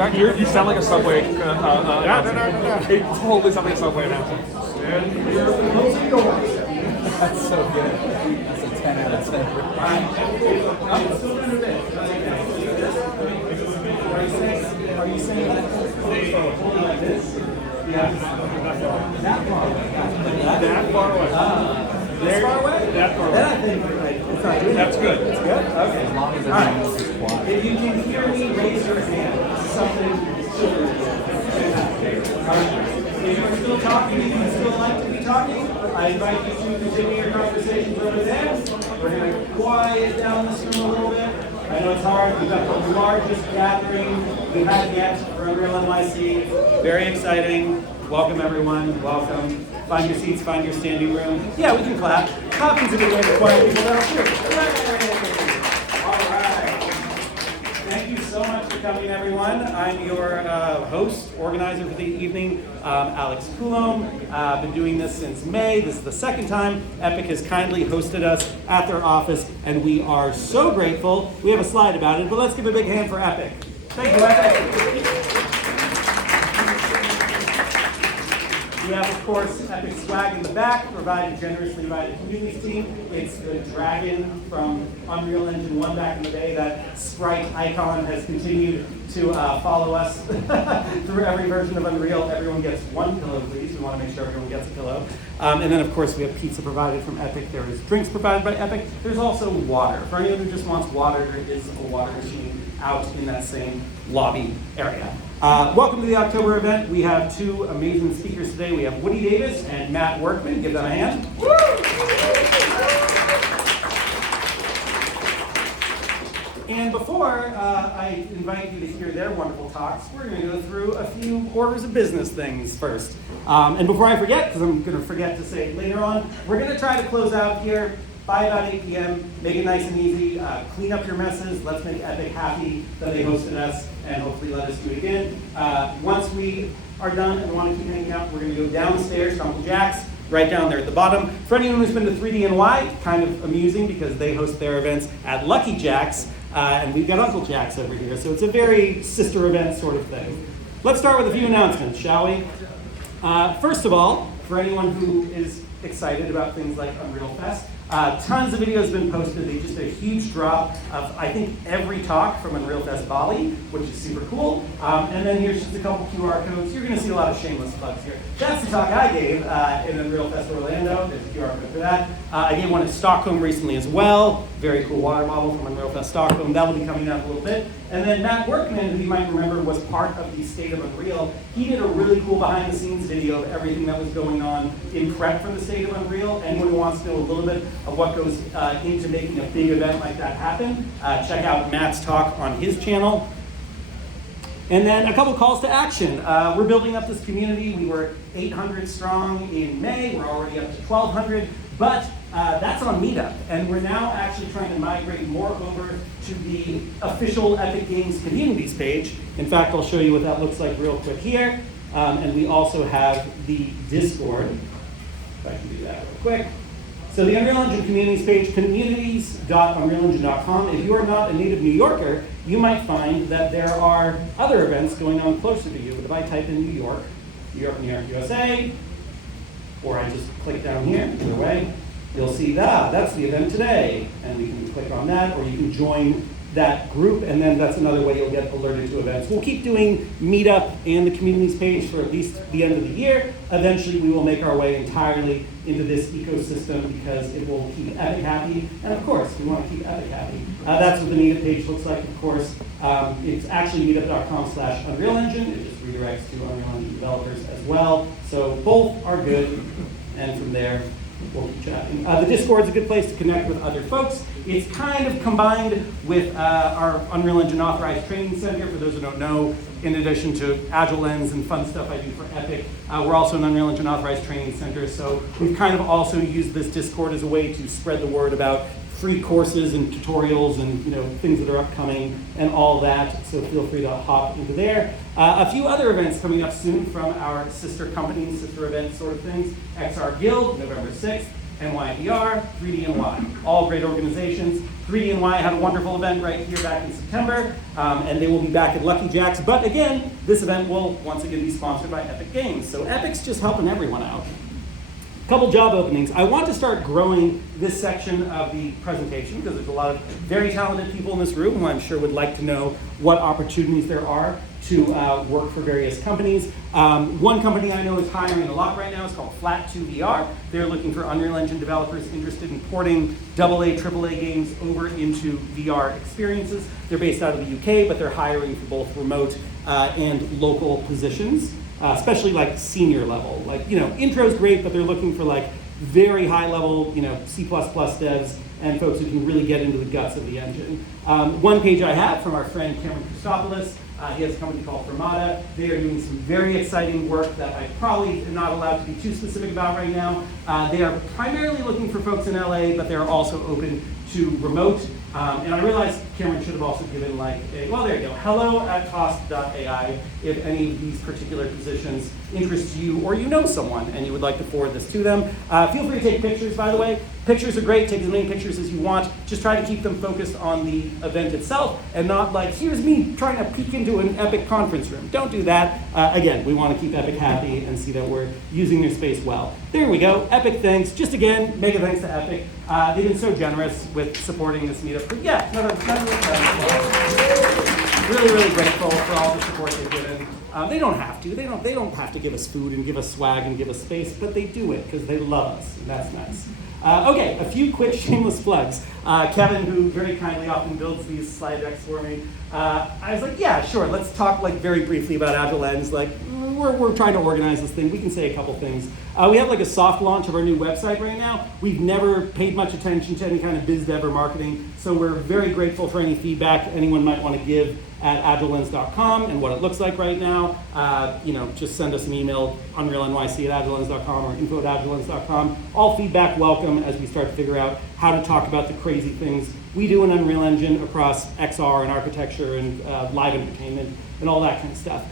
You sound like a Subway. No. It totally sounds like a Subway announcement. That's so good. That's a 10 out of 10. Are you saying that? Like this? Yeah. That far away. That far away. This far away? That far away. Then I think it's not doing That's good. It's good? Okay. As long as All right. everyone else is quiet. If you can hear me, raise your hand. Something super cool. All right. If you're still talking, if you still like to be talking, I invite you to continue your conversations over there. We're going to quiet down this room a little bit. I know it's hard. We've got the largest gathering we've had yet for Unreal NYC. Very exciting. Welcome, everyone. Welcome. Find your seats, find your standing room. Yeah, we can clap. Clapping's a good way to quiet people down too. All right. Thank you so much for coming, everyone. I'm your host, organizer for the evening, Alex Coulombe. I've been doing this since May. This is the second time Epic has kindly hosted us at their office, and we are so grateful. We have a slide about it, but let's give a big hand for Epic. Thank you, Epic. We have, of course, Epic swag in the back, provided generously by the communities team. It's the dragon from Unreal Engine 1 back in the day. That sprite icon has continued to follow us through every version of Unreal. Everyone gets one pillow, please. We want to make sure everyone gets a pillow. And then, of course, we have pizza provided from Epic. There is drinks provided by Epic. There's also water. For anyone who just wants water, there is a water machine out in that same lobby area. Welcome to the October event. We have two amazing speakers today. We have Woody Davis and Matt Workman. Give them a hand. Woo! And before I invite you to hear their wonderful talks, we're going to go through a few orders of business things first. And before I forget, because I'm going to forget to say it later on, we're going to try to close out here by about 8 p.m., make it nice and easy, clean up your messes, let's make Epic happy that they hosted us, and hopefully let us do it again. Once we are done and want to keep hanging out, we're going to go downstairs to Uncle Jack's, right down there at the bottom. For anyone who's been to 3D&Y, kind of amusing because they host their events at Lucky Jack's, and we've got Uncle Jack's over here, so it's a very sister event sort of thing. Let's start with a few announcements, shall we? First of all, for anyone who is excited about things like Unreal Fest, tons of videos have been posted. They just did a huge drop of, I think, every talk from Unreal Fest Bali, which is super cool. And then here's just a couple QR codes. You're going to see a lot of shameless plugs here. That's the talk I gave in Unreal Fest Orlando. There's a QR code for that. I gave one in Stockholm recently as well. Very cool water bottle from Unreal Fest Stockholm. That will be coming out in a little bit. And then Matt Workman, who you might remember was part of the State of Unreal, he did a really cool behind-the-scenes video of everything that was going on in prep for the State of Unreal. Anyone who wants to know a little bit of what goes into making a big event like that happen, check out Matt's talk on his channel. And then a couple calls to action. We're building up this community. We were 800 strong in May. We're already up to 1,200. But that's on Meetup. And we're now actually trying to migrate more over to the official Epic Games communities page. In fact, I'll show you what that looks like real quick here. And we also have the Discord. If I can do that real quick. So the Unreal Engine communities page, communities.unrealengine.com. If you are not a native New Yorker, you might find that there are other events going on closer to you. If I type in New York, USA, or I just click down here, either way, you'll see that's the event today. And we can click on that, or you can join that group, and then that's another way you'll get alerted to events. We'll keep doing Meetup and the communities page for at least the end of the year. Eventually, we will make our way entirely into this ecosystem because it will keep Epic happy, and of course, we want to keep Epic happy. That's what the Meetup page looks like, of course. It's actually meetup.com/Unreal Engine. It just redirects to Unreal Engine developers as well. So both are good, and from there, we'll keep chatting. The Discord is a good place to connect with other folks. It's kind of combined with our Unreal Engine Authorized Training Center. For those who don't know, in addition to Agile Lens and fun stuff I do for Epic, we're also an Unreal Engine Authorized Training Center. So we've kind of also used this Discord as a way to spread the word about free courses and tutorials and things that are upcoming and all that. So feel free to hop into there. A few other events coming up soon from our sister companies, sister events sort of things. XR Guild, November 6th. NYVR, 3D&Y, all great organizations. 3D&Y had a wonderful event right here back in September, and they will be back at Lucky Jack's. But again, this event will once again be sponsored by Epic Games. So Epic's just helping everyone out. Couple job openings. I want to start growing this section of the presentation because there's a lot of very talented people in this room who I'm sure would like to know what opportunities there are to work for various companies. One company I know is hiring a lot right now. It's called Flat2VR. They're looking for Unreal Engine developers interested in porting AA, AAA games over into VR experiences. They're based out of the UK, but they're hiring for both remote and local positions. Especially like senior level, like, intro's great, but they're looking for like very high level, C++ devs and folks who can really get into the guts of the engine. One page I have from our friend Cameron Christopoulos, he has a company called Fermata. They are doing some very exciting work that I probably am not allowed to be too specific about right now. They are primarily looking for folks in LA, but they're also open to remote. And I realized Cameron should have also given well, there you go, hello@cost.ai if any of these particular positions interest you or you know someone and you would like to forward this to them. Feel free to take pictures, by the way. Pictures are great, take as many pictures as you want. Just try to keep them focused on the event itself and not like, here's me trying to peek into an Epic conference room. Don't do that. Again, we want to keep Epic happy and see that we're using their space well. There we go, Epic thanks. Just again, mega thanks to Epic. They've been so generous with supporting this meetup. But yeah, really, really grateful for all the support they've given. They don't have to. They don't have to give us food and give us swag and give us space, but they do it because they love us, and that's nice. Okay, a few quick shameless plugs. Kevin, who very kindly often builds these slide decks for me, I was like, yeah, sure, let's talk very briefly about Agile Lens. We're trying to organize this thing. We can say a couple things. We have a soft launch of our new website right now. We've never paid much attention to any kind of biz dev or marketing, so we're very grateful for any feedback anyone might want to give at agilelens.com and what it looks like right now. Just send us an email, unrealnyc@agilelens.com or info@agilelens.com. All feedback welcome as we start to figure out how to talk about the crazy things we do in Unreal Engine across XR and architecture and live entertainment and all that kind of stuff.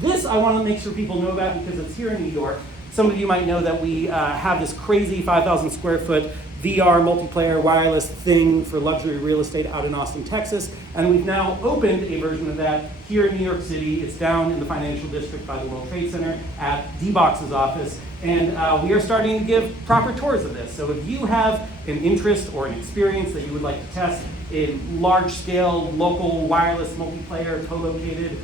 This I want to make sure people know about because it's here in New York. Some of you might know that we have this crazy 5,000 square foot VR multiplayer wireless thing for luxury real estate out in Austin, Texas. And we've now opened a version of that here in New York City. It's down in the financial district by the World Trade Center at D-Box's office. And we are starting to give proper tours of this. So if you have an interest or an experience that you would like to test in large-scale, local, wireless, multiplayer, co-located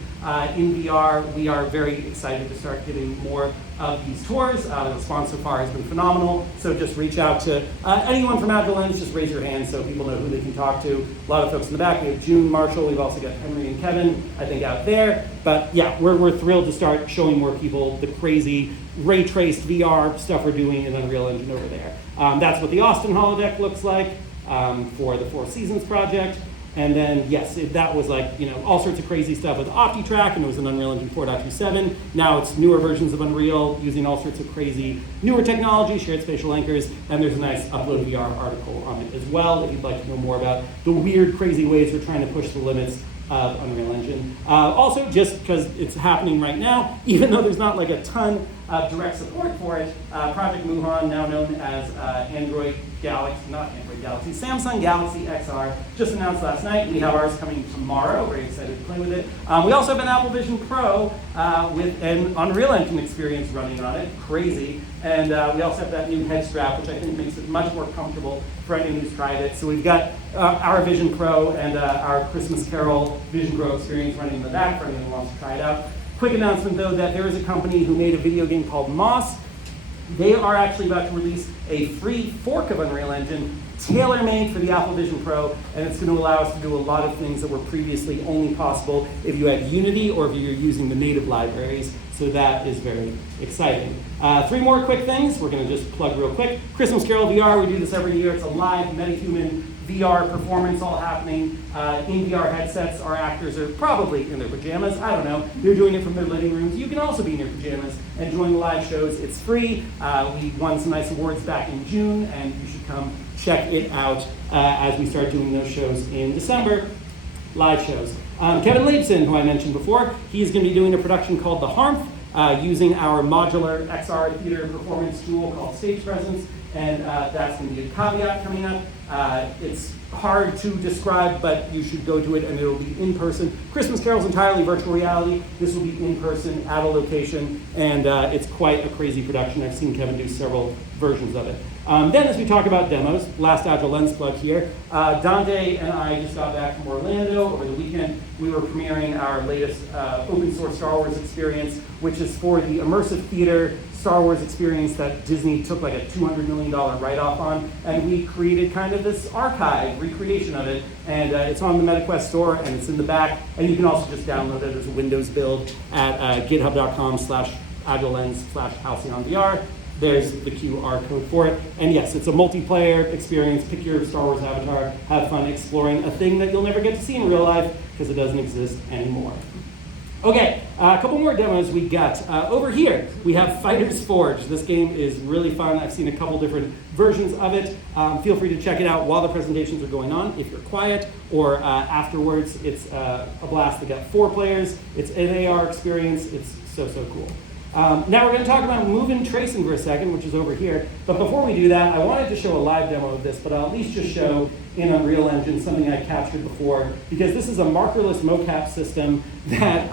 in VR, we are very excited to start giving more of these tours. The response so far has been phenomenal. So just reach out to anyone from Agile Lens, just raise your hand so people know who they can talk to. A lot of folks in the back. We have June, Marshall. We've also got Henry and Kevin, I think, out there. But yeah, we're thrilled to start showing more people the crazy ray-traced VR stuff we're doing in Unreal Engine over there. That's what the Austin holodeck looks like for the Four Seasons project. And then, yes, that was all sorts of crazy stuff with OptiTrack, and it was an Unreal Engine 4.27. Now it's newer versions of Unreal using all sorts of crazy newer technology, shared spatial anchors, and there's a nice Upload VR article on it as well if you'd like to know more about the weird, crazy ways we're trying to push the limits of Unreal Engine. Also, just because it's happening right now, even though there's not a ton of direct support for it, Project Muhan, now known as Samsung Galaxy XR, just announced last night. We have ours coming tomorrow. Very excited to play with it. We also have an Apple Vision Pro with an Unreal Engine experience running on it. Crazy. And we also have that new head strap, which I think makes it much more comfortable for anyone who's tried it. So we've got our Vision Pro and our Christmas Carol Vision Pro experience running in the back for anyone who wants to try it out. Quick announcement, though, that there is a company who made a video game called Moss. They are actually about to release a free fork of Unreal Engine, tailor-made for the Apple Vision Pro, and it's going to allow us to do a lot of things that were previously only possible if you had Unity or if you're using the native libraries. So that is very exciting. 3 more quick things. We're going to just plug real quick. Christmas Carol VR, we do this every year. It's a live metahuman VR performance all happening. In VR headsets, our actors are probably in their pajamas. I don't know. They're doing it from their living rooms. You can also be in your pajamas and join the live shows. It's free. We won some nice awards back in June, and you should come check it out as we start doing those shows in December. Live shows. Kevin Leibson, who I mentioned before, he's going to be doing a production called The Harmth, using our modular XR theater performance tool called Stage Presence. and that's going to be a caveat coming up. It's hard to describe, but you should go to it, and it'll be in person. Christmas Carol's entirely virtual reality. This will be in person at a location, and it's quite a crazy production. I've seen Kevin do several versions of it. Then as we talk about demos, last Agile Lens plug here, Dante and I just got back from Orlando over the weekend. We were premiering our latest open source Star Wars experience, which is for the immersive theater Star Wars experience that Disney took like a $200 million write-off on, and we created kind of this archive recreation of it, and it's on the MetaQuest store, and it's in the back, and you can also just download it as a Windows build at github.com/AgileLens/HalcyonVR. There's the QR code for it, and yes, it's a multiplayer experience. Pick your Star Wars avatar, have fun exploring a thing that you'll never get to see in real life because it doesn't exist anymore. Okay, a couple more demos we got. Over here, we have Fighters Forge. This game is really fun. I've seen a couple different versions of it. Feel free to check it out while the presentations are going on if you're quiet, or afterwards. It's a blast. They got 4 players. It's an AR experience. It's so cool. Now we're going to talk about move-in tracing for a second, which is over here. But before we do that, I wanted to show a live demo of this, but I'll at least just show in Unreal Engine something I captured before, because this is a markerless mocap system that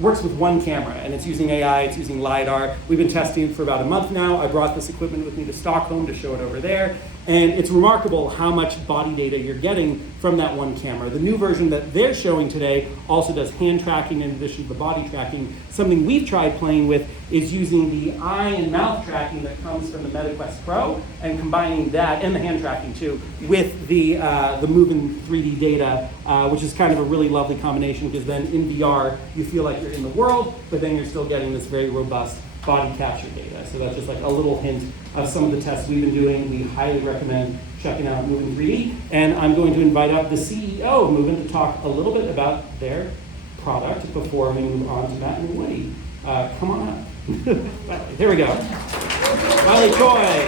works with one camera, and it's using AI, it's using LiDAR. We've been testing for about a month now. I brought this equipment with me to Stockholm to show it over there, and it's remarkable how much body data you're getting from that one camera. The new version that they're showing today also does hand tracking in addition to the body tracking. Something we've tried playing with is using the eye and mouth tracking that comes from the MetaQuest Pro and combining that, and the hand tracking too, with the moving 3D data, which is kind of a really lovely combination, because then in VR you feel like you're in the world, but then you're still getting this very robust body capture data. So that's just like a little hint of some of the tests we've been doing. We highly recommend checking out Movin 3D. And I'm going to invite up the CEO of Movin to talk a little bit about their product before we move on to Matt and Woody. Come on up. Here we go. Wiley Choi.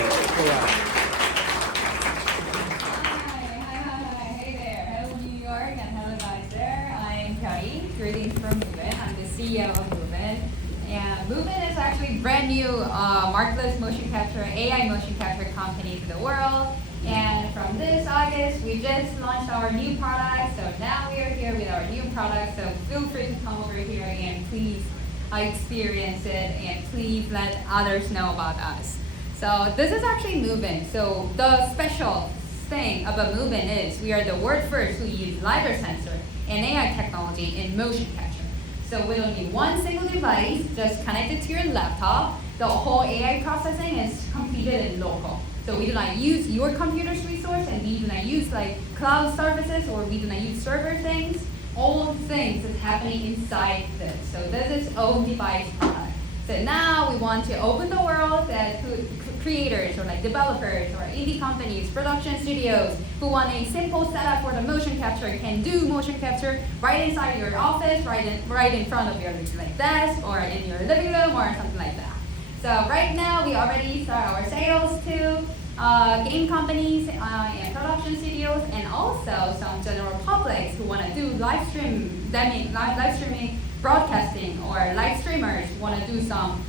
Hi. Hey there. Hello, New York, and hello, guys there. I'm Kelly. Greetings from Movin. I'm the CEO of Movin. And Movin is actually a brand new markerless motion capture, AI motion capture company to the world. And from this August, we just launched our new product. So now we are here with our new product. So feel free to come over here and please experience it, and please let others know about us. So this is actually Movin. So the special thing about Movin is we are the world first who use LiDAR sensor and AI technology in motion capture. So we don't need one single device, just connect it to your laptop. The whole AI processing is completed in local. So we do not use your computer's resource, and we do not use like cloud services, or we do not use server things. All things is happening inside this. So this is own device product. So now we want to open the world that creators or like developers or indie companies, production studios who want a simple setup for the motion capture can do motion capture right inside your office, right in front of your like desk, or in your living room, or something like that. So right now we already start our sales to game companies and production studios, and also some general publics who want to do live streaming broadcasting, or live streamers want to do some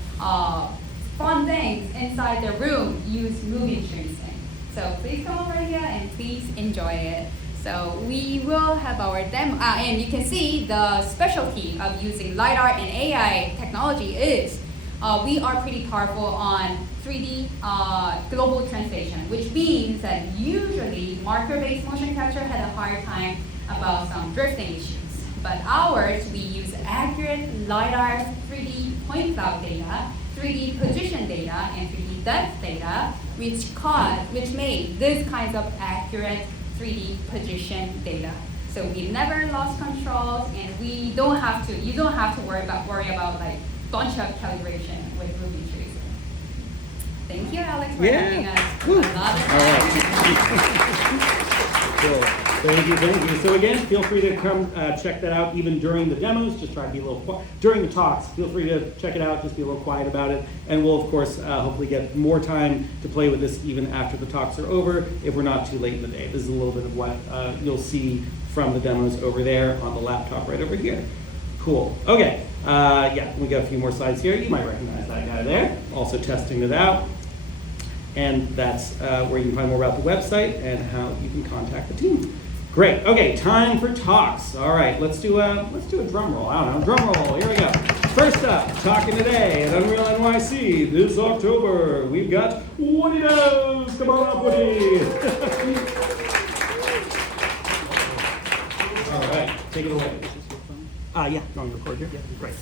fun things inside their room, use movie tracing. So please come over here and please enjoy it. So we will have our demo, and you can see the specialty of using LiDAR and AI technology is we are pretty powerful on 3D global translation, which means that usually marker-based motion capture had a hard time about some drifting issues. But ours, we use accurate LiDAR 3D point cloud data, 3D position data, and 3D depth data, which made this kinds of accurate 3D position data. So we never lost controls, and you don't have to worry about like bunch of calibration with movie tracing. Thank you, Alex, for having us. Woo. Cool. Thank you. So again, feel free to come check that out even during the demos. Just try to be a little quiet. During the talks, feel free to check it out. Just be a little quiet about it. And we'll, of course, hopefully get more time to play with this even after the talks are over, if we're not too late in the day. This is a little bit of what you'll see from the demos over there on the laptop right over here. Cool. Okay. We got a few more slides here. You might recognize that guy there. Also testing it out. And that's where you can find more about the website and how you can contact the team. Great. Okay, time for talks. All right, let's do a drum roll. I don't know, drum roll. Here we go. First up, talking today at Unreal NYC this October, we've got Woody Knows. Come on up, Woody. All right, take it away. Yeah, you want to record here? Yeah, great.